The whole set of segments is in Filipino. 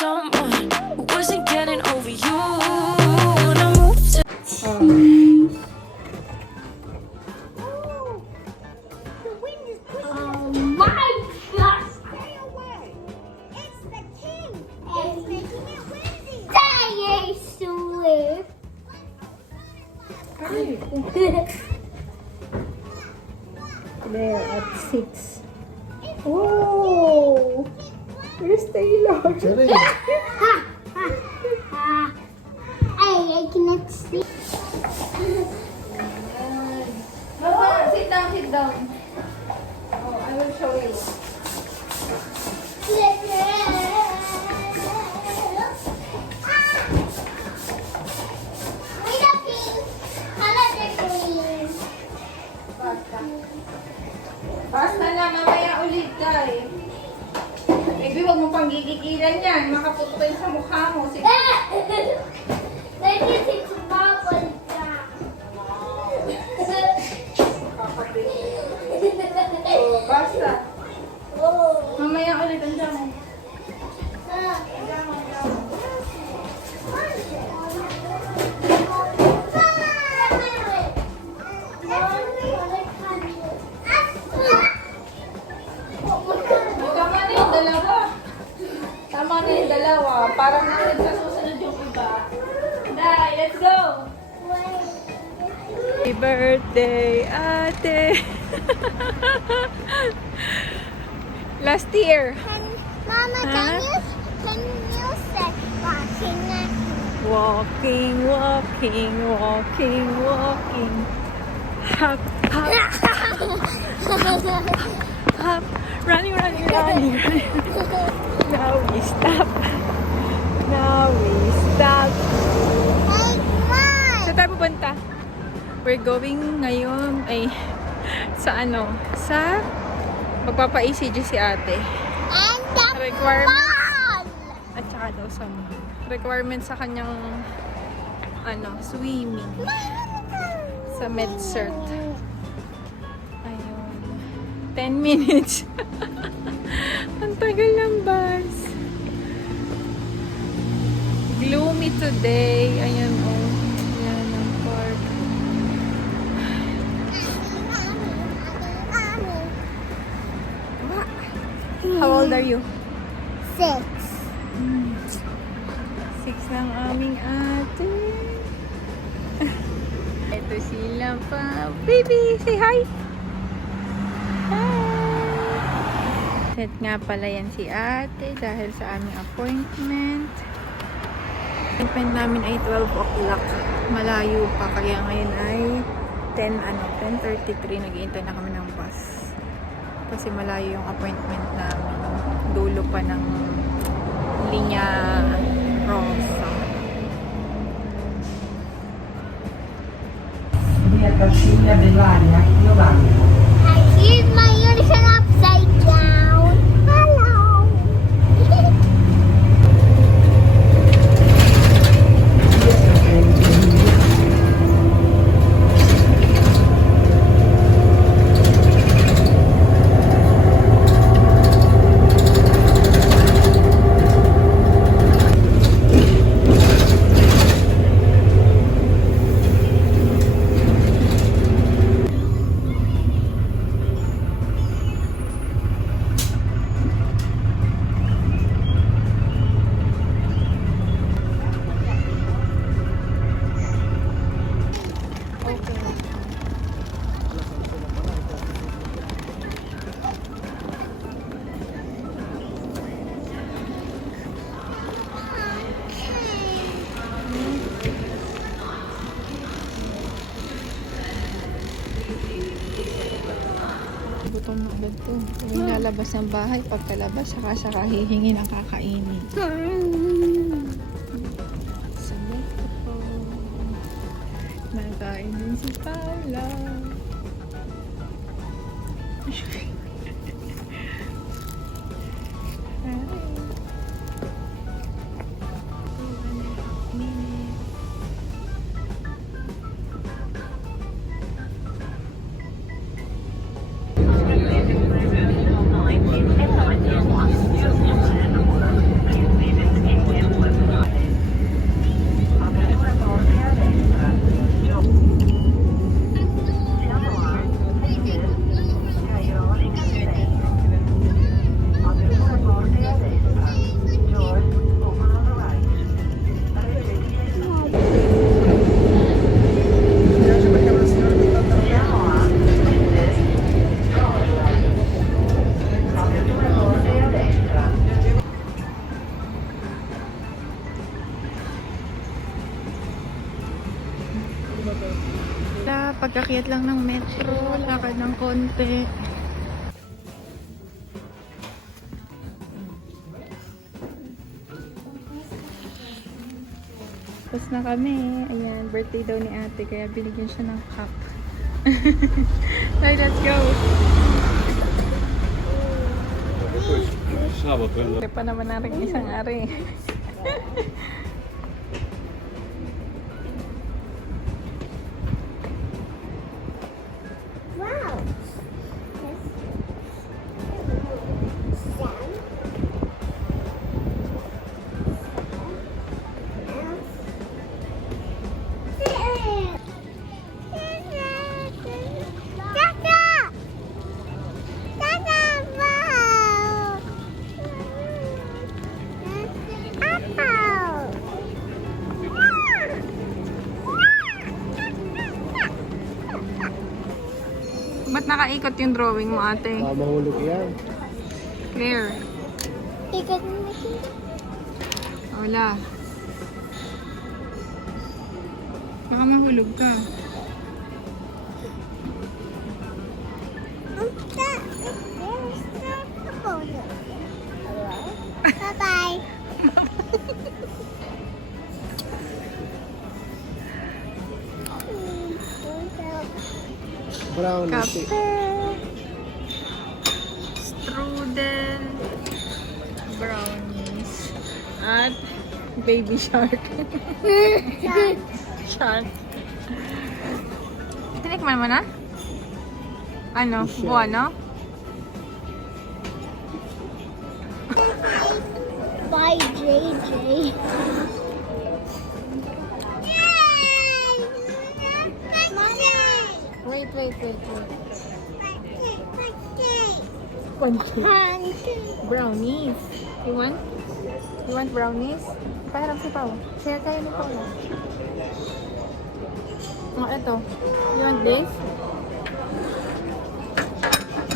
someone who wasn't getting over you. When I moved to Oh my gosh! Stay away! It's the king! It's making it windy! Stay asleep! There at 6. Oh! Where's Taylor? Ha! Ha! Ha! I cannot see. Mama, sit down, sit down. Oh, I will show you. Wait a pink! Another green! Basta na, mamaya ulit ka eh. Baby, huwag mo pang gigigilan yan. Makaputukin sa mukha mo. Sige. Then you take some bubble back. Oh, basta. Oh. Mamaya ulit ang damo. Tama na yung dalawa. Tama na yung dalawa. Parang nakinig sa susunod yung iba. Dai, let's go! Happy birthday, ate! Last year. Mama, Huh? can you say walking at Walking, walking, walking, walking. Hop, hop, hop. Running, running, running, running. Now we stop. Now we stop. Hey, Saan tayo pupunta? We're going ngayon ay sa ano? Sa magpapa-ECG si ate. and the Requirements. ball! At saka daw sa requirements sa kanyang ano, swimming. Sa med-cert. Ayun. 10 minutes. Ang tagal ng bus. Gloomy today. Ayan oh. Ayan ang park. How old are you? 6. 6 ng aming ate. Ito sila pa. Baby, say hi! Hi! Set nga pala yan si ate dahil sa aming appointment. Appointment namin ay 12 o'clock. Malayo pa kaya ngayon ay 10:33. Nag-iintay na kami ng bus. Kasi malayo yung appointment namin. Dulo pa ng linya Rosa. Via Cascina dell'Aria, Giovanni. Here's my unicorn upside down. Hello. Gutom na agad to. Yung lalabas ng bahay, pagkalabas, saka hihingi ng kakainin. Sabay ko po. Nakain din si Paula. Kakyat lang ng metro, lakad ng konti. Tapos na kami. Ayan, birthday daw ni ate, kaya binigyan siya ng cup. Right, let's go! Kaya pa naman natin isang ari. Wow. Ba't nakaikot yung drawing mo, ate? Mahulog yan. Clear. Ikot mo na siya. Wala. Baka mahulog ka. Bye-bye. Brown. Kape. Strudel. Brownies. At baby shark. Shark. Tinikman mo na? Ano? Buwan, no? Bye, JJ. Wait. Brownies. You want? You want brownies? Paharap si Pao. Share tayo ni Pao. Oh, eto. You want this?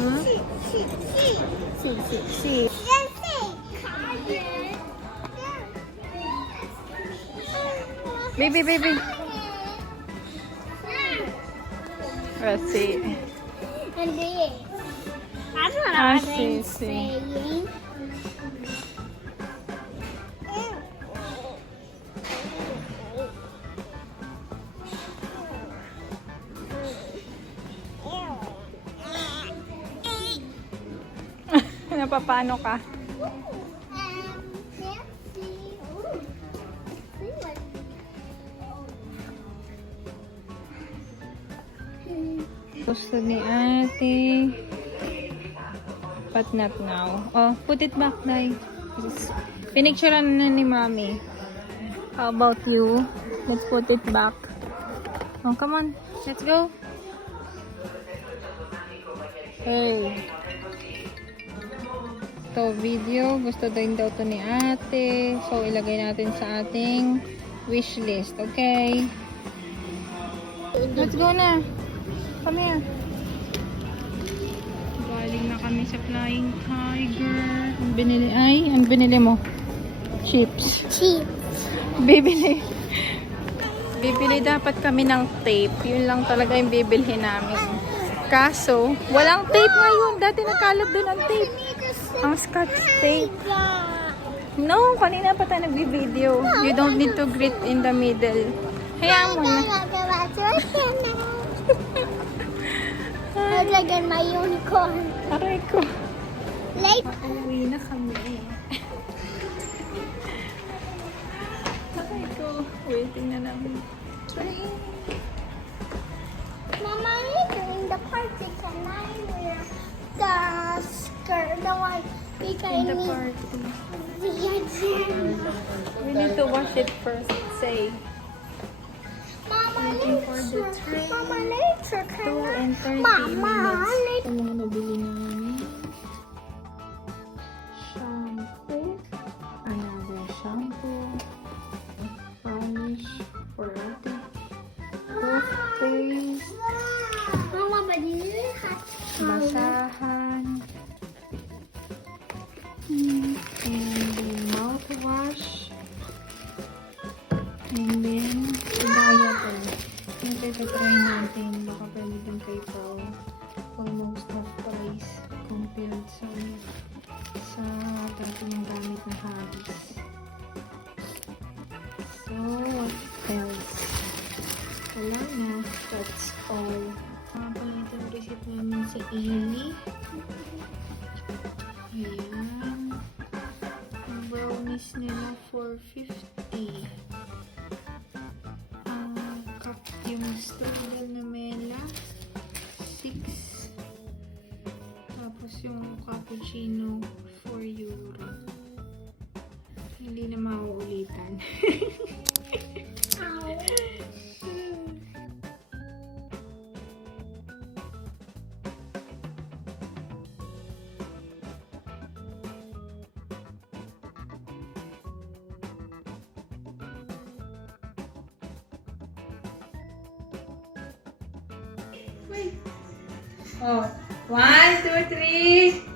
Hmm? Si. Baby. Let's see. And this. That's what Ah, I've see. been saying. Napapano ka? Gusto ni ate. But not now. Oh, put it back, Dai. Pinicturean na ni Mommy. How about you? Let's put it back. Oh, come on. Let's go. Hey. Ito, video. Gusto din daw to ni ate. So, ilagay natin sa ating wish list. Okay? Let's go na. Come here. Galing na kami sa Flying Tiger. Ang binili mo? Chips. Bibili dapat kami ng tape. Yun lang talaga yung bibilhin namin. Kaso, walang tape ngayon. Dati nagkalat doon ang tape. Ang scotch tape. No, kanina pa tayo nagbi-video. You don't need to grit in the middle. Hayaan mo na. Lagyan my unicorn. Aray ko. Late. Uwi na kami. Aray ko. Waiting na namin. Mama, during the party, can I wear the skirt, the one In the bikini? party. We Yeah. need to wash it first. Say. Mama, Waiting for the nature. train. Mama, nature, can 2 I? and 30 Mama, minutes. nature. Ano mga nabili namin? Shampoo. Another shampoo. Varnish for ate. Toothpaste. Mama, but you have to. Basahan. And then mouthwash. And then, ito kaya ito. Ito try natin. natin. Baka pwede din kay Pao. Almost half price compared sa dati yung gamit na Huggies. So, what else? Wala na. That's all. Palitan yung receipt namin sa Ailey. Ayan. Ang brownies nila, 450. Yung strudel na Mela, 6. Tapos yung cappuccino, 4 euro. Hindi na mauulitan. Oh, 1, 2, 3.